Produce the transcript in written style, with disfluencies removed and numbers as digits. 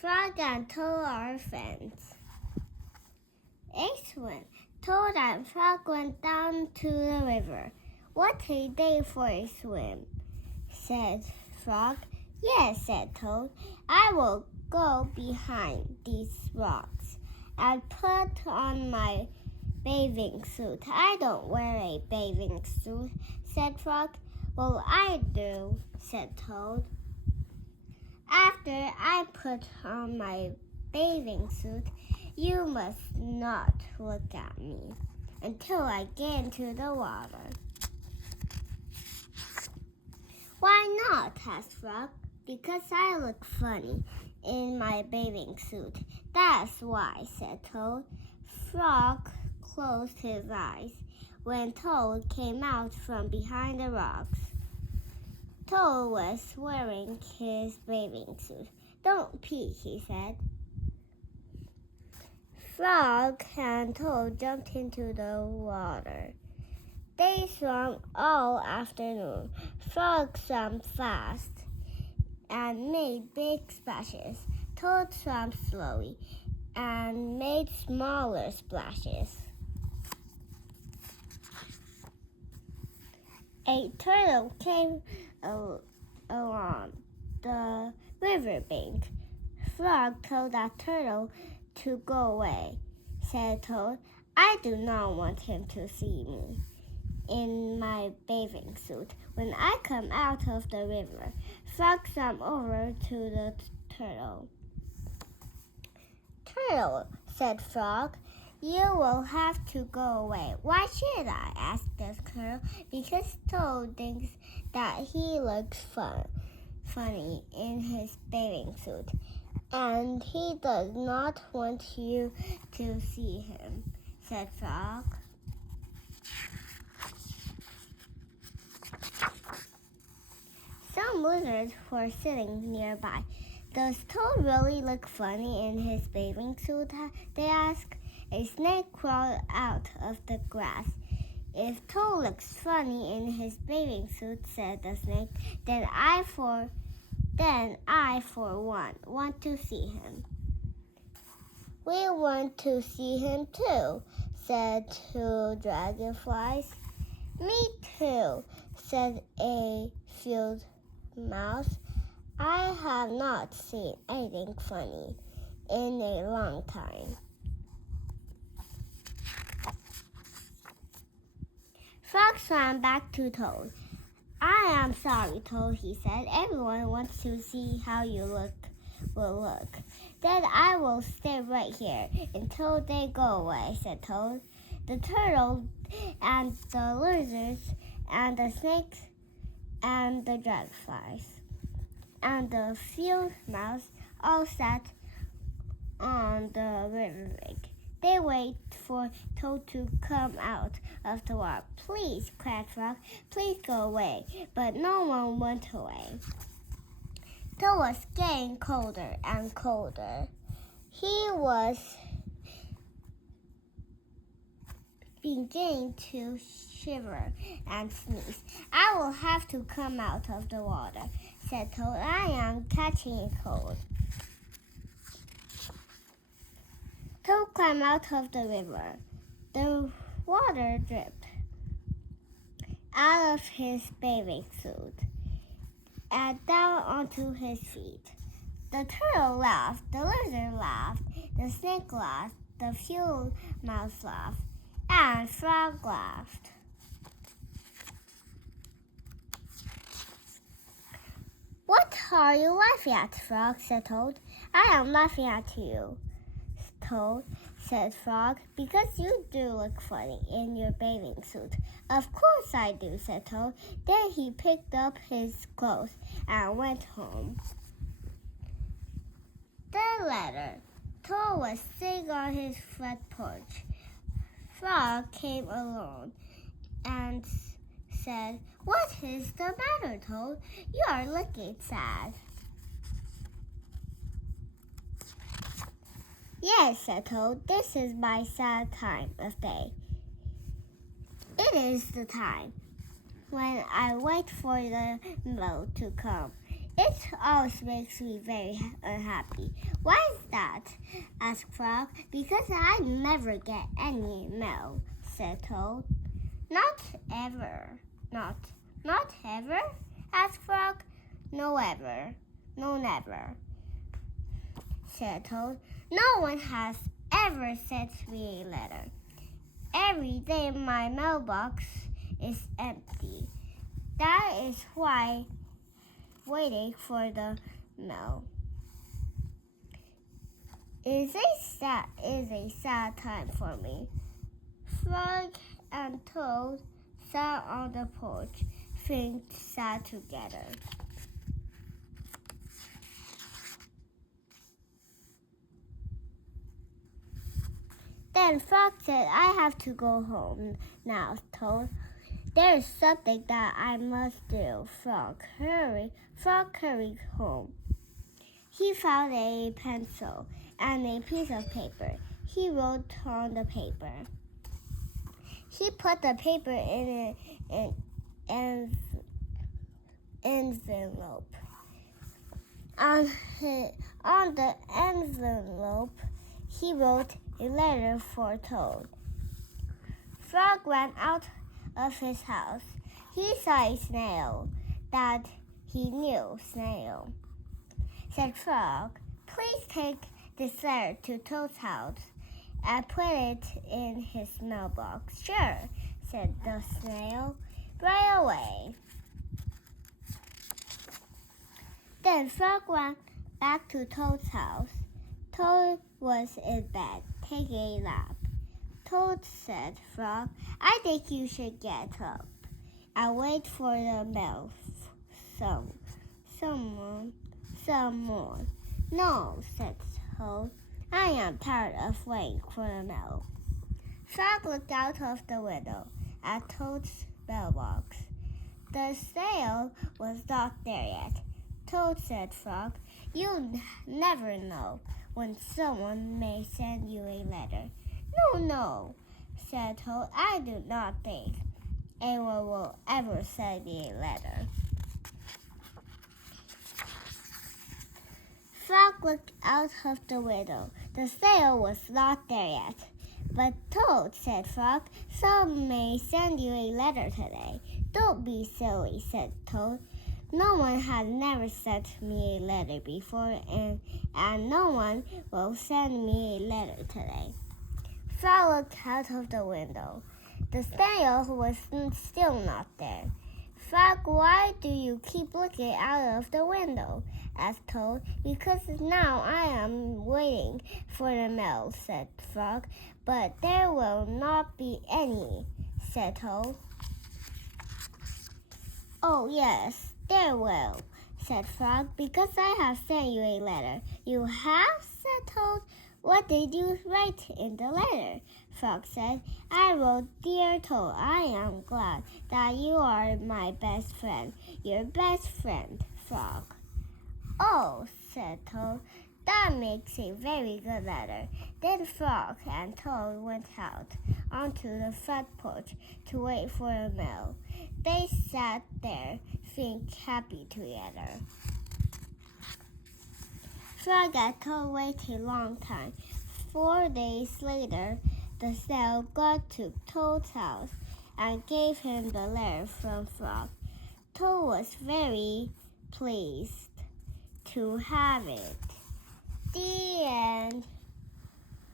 Frog and Toad are friends. A swim. Toad and Frog went down to the river. What a day for a swim, said Frog. Yes, said Toad. I will go behind these rocks and put on my bathing suit. I don't wear a bathing suit, said Frog. Well, I do, said Toad. After I put on my bathing suit, you must not look at me until I get into the water. Why not? Asked Frog. Because I look funny in my bathing suit. That's why, said Toad. Frog closed his eyes when Toad came out from behind the rocks. Toad was wearing his bathing suit. Don't peek, he said. Frog and Toad jumped into the water. They swam all afternoon. Frog swam fast and made big splashes. Toad swam slowly and made smaller splashes. A turtle came along the riverbank. Frog told that turtle to go away, said Toad. I do not want him to see me in my bathing suit when I come out of the river. Frog swam over to the turtle. Turtle, said Frog, you will have to go away. Why should I? Asked the turtle. Because Toad thinks that he looks funny in his bathing suit, and he does not want you to see him, said Frog. Some lizards were sitting nearby. Does Toad really look funny in his bathing suit? They asked. A snake crawled out of the grass. If Toad looks funny in his bathing suit, said the snake, then I for one want to see him. We want to see him too, said two dragonflies. Me too, said a field mouse. I have not seen anything funny in a long time. Frog swam back to Toad. I am sorry, Toad, he said. Everyone wants to see how you will look. Then I will stay right here until they go away, said Toad. The turtle and the lizards and the snakes and the dragonflies and the field mouse all sat on the riverbank. They waited for Toad to come out of the water. Please, cried Frog, please go away. But no one went away. Toad was getting colder and colder. He was beginning to shiver and sneeze. I will have to come out of the water, said Toad. I am catching a cold. Toad climbed out of the river. The water dripped out of his bathing suit and down onto his feet. The turtle laughed, the lizard laughed, the snake laughed, the field mouse laughed, and Frog laughed. What are you laughing at, Frog? Said Toad. I am laughing at you, Toad, said Frog, because you do look funny in your bathing suit. Of course I do, said Toad. Then he picked up his clothes and went home. Then later, Toad was sitting on his front porch. Frog came along and said, What is the matter, Toad? You are looking sad. Yes, said Toad, this is my sad time of day. It is the time when I wait for the boat to come. It always makes me very unhappy. Why is that? Asked Frog. Because I never get any mail, said Toad. Not ever. Not ever? Asked Frog. No ever. No never, said Toad. No one has ever sent me a letter. Every day my mailbox is empty. That is why waiting for the mail is a sad time for me. Frog and Toad sat on the porch, feeling sad together. Then Frog said, I have to go home now, Toad. There is something that I must do. Frog hurried home. He found a pencil and a piece of paper. He wrote on the paper. He put the paper in an envelope. On the envelope, he wrote a letter for Toad. Frog ran out of his house. He saw a snail that he knew. Snail, said Frog, please take this letter to Toad's house and put it in his mailbox. Sure, said the snail, right away. Then Frog ran back to Toad's house. Toad was in bed, taking a nap. Toad said, Frog, I think you should get up and wait for the mail. Some more. No, said Toad. I am tired of waiting for the mail. Frog looked out of the window at Toad's mailbox. The snail was not there yet. Toad said, Frog, you never know when someone may send you a letter. No, said Toad. I do not think anyone will ever send me a letter. Frog looked out of the window. The snail was not there yet. But Toad, said Frog, some may send you a letter today. Don't be silly, said Toad. No one has never sent me a letter before, and no one will send me a letter today. Frog looked out of the window. The snail was still not there. Frog, why do you keep looking out of the window? Asked Toad. Because now I am waiting for the mail, said Frog. But there will not be any, said Toad. Oh, yes, there will, said Frog, because I have sent you a letter. You have, said Toad. What did you write in the letter? Frog said, I wrote, Dear Toad, I am glad that you are my best friend. Your best friend, Frog. Oh, said Toad, that makes a very good letter. Then Frog and Toad went out onto the front porch to wait for the mail. They sat there, feeling happy together. Frog and Toad waited a long time. 4 days later, the snail got to Toad's house and gave him the letter from Frog. Toad was very pleased to have it.